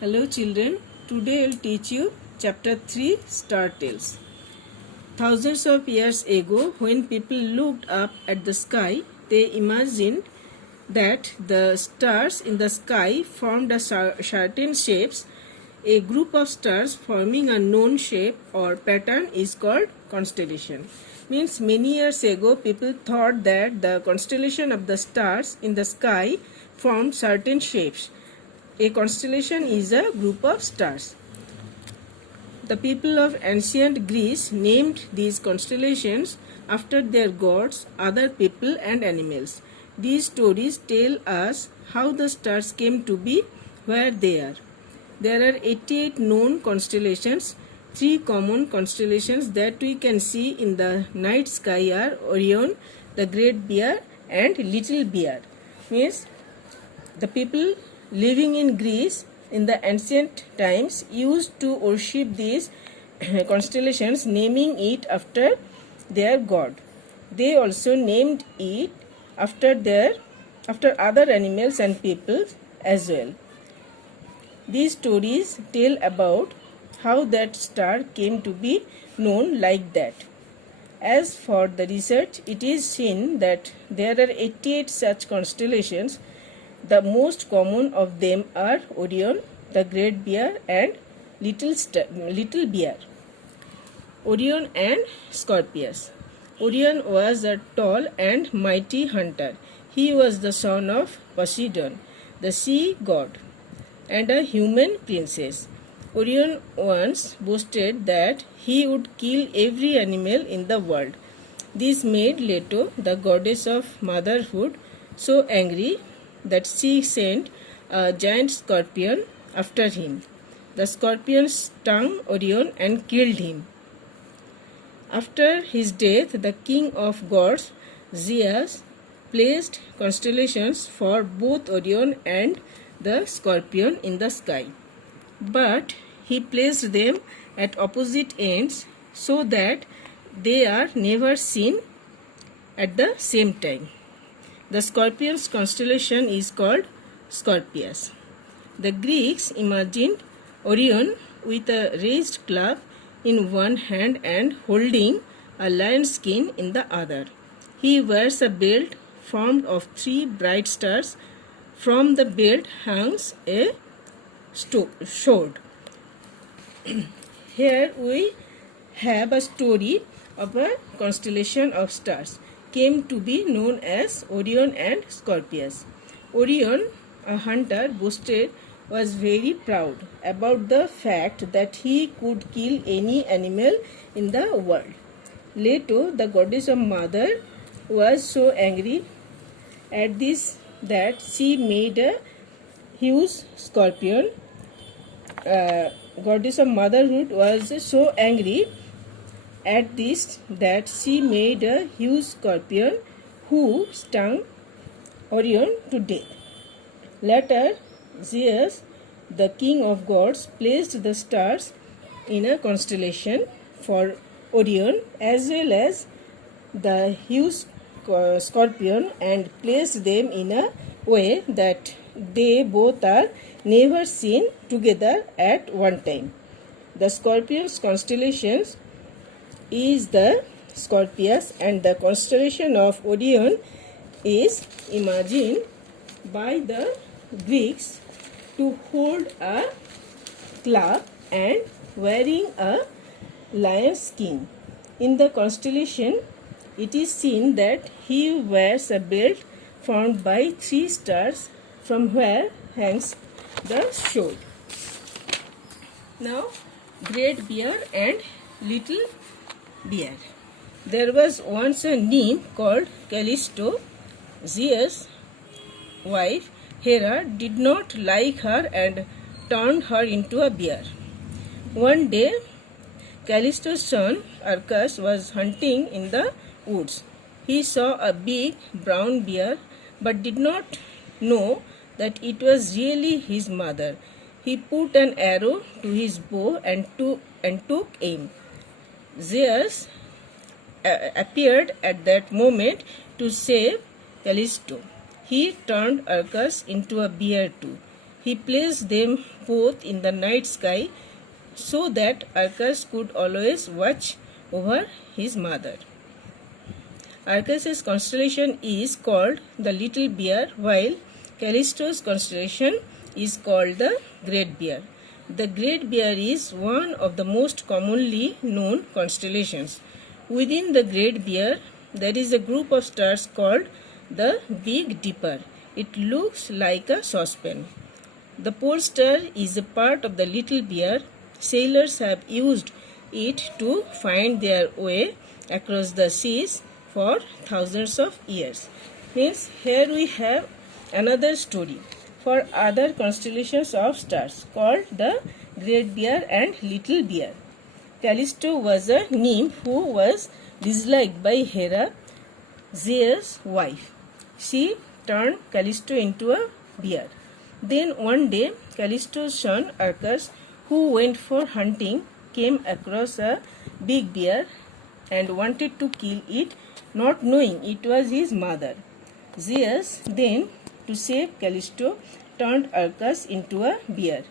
Hello children, today I'll teach you chapter 3 Star Tales. Thousands of years ago, when people looked up at the sky, they imagined that the stars in the sky formed a certain shapes. A group of stars forming a known shape or pattern is called constellation. Means many years ago people thought that the constellation of the stars in the sky formed certain shapes. A constellation is a group of stars. The people of ancient Greece named these constellations after their gods, other people, and animals. These stories tell us how the stars came to be where they are. There are 88 known constellations. Three common constellations that we can see in the night sky are Orion, the Great Bear, and Little Bear. Means the people living in Greece in the ancient times used to worship these constellations, naming it after their god. They also named it after other animals and people as well. These stories tell about how that star came to be known like that. As for the research, it is seen that there are 88 such constellations. The most common of them are Orion, the Great Bear, and Little Bear. Orion and Scorpius. Orion was a tall and mighty hunter. He was the son of Poseidon, the sea god, and a human princess. Orion once boasted that he would kill every animal in the world. This made Leto, the goddess of motherhood, so angry that she sent a giant scorpion after him. The scorpion stung Orion and killed him. After his death, the king of gods, Zeus, placed constellations for both Orion and the scorpion in the sky. But he placed them at opposite ends so that they are never seen at the same time. The scorpion's constellation is called Scorpius. The Greeks imagined Orion with a raised club in one hand and holding a lion's skin in the other. He wears a belt formed of three bright stars. From the belt hangs a sword. Here we have a story of a constellation of stars came to be known as Orion and Scorpius. Orion, a hunter, boasted was very proud about the fact that he could kill any animal in the world. Leto, the goddess of mother, was so angry at this that she made a huge scorpion. Goddess of motherhood was so angry at this that she made a huge scorpion who stung Orion to death. Later, Zeus, the king of gods, placed the stars in a constellation for Orion as well as the huge scorpion and placed them in a way that they both are never seen together at one time. The scorpion's constellations is the Scorpius, and the constellation of Orion is imagined by the Greeks to hold a club and wearing a lion's skin. In the constellation, it is seen that he wears a belt formed by three stars from where hangs the sword. Now, Great Bear and Little Bear. There was once a nymph called Callisto. Zeus' wife Hera did not like her and turned her into a bear. One day, Callisto's son Arcas was hunting in the woods. He saw a big brown bear but did not know that it was really his mother. He put an arrow to his bow and took aim. Zeus appeared at that moment to save Callisto. He turned Arcas into a bear too. He placed them both in the night sky so that Arcas could always watch over his mother. Arcas's constellation is called the Little Bear, while Callisto's constellation is called the Great Bear. The Great Bear is one of the most commonly known constellations. Within the Great Bear, there is a group of stars called the Big Dipper. It looks like a saucepan. The pole star is a part of the Little Bear. Sailors have used it to find their way across the seas for thousands of years. Means here we have another story for other constellations of stars called the Great Bear and Little Bear. Callisto was a nymph who was disliked by Hera, Zeus' wife. She turned Callisto into a bear. Then one day, Callisto's son Arcas, who went for hunting, came across a big bear and wanted to kill it, not knowing it was his mother. Zeus then, to save Callisto, turned Arcas into a bear.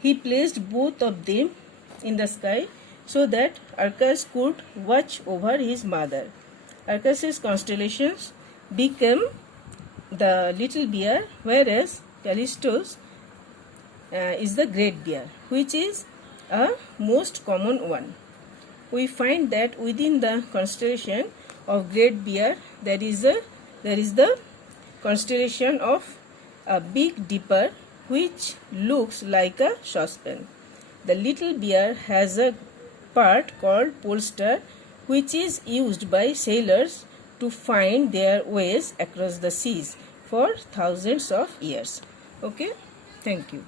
He placed both of them in the sky so that Arcas could watch over his mother. Arcas's constellations became the Little Bear, whereas Callisto's is the Great Bear, which is a most common one. We find that within the constellation of Great Bear there is the constellation of a Big Dipper, which looks like a saucepan. The Little Bear has a part called pole star, which is used by sailors to find their ways across the seas for thousands of years. Okay, thank you.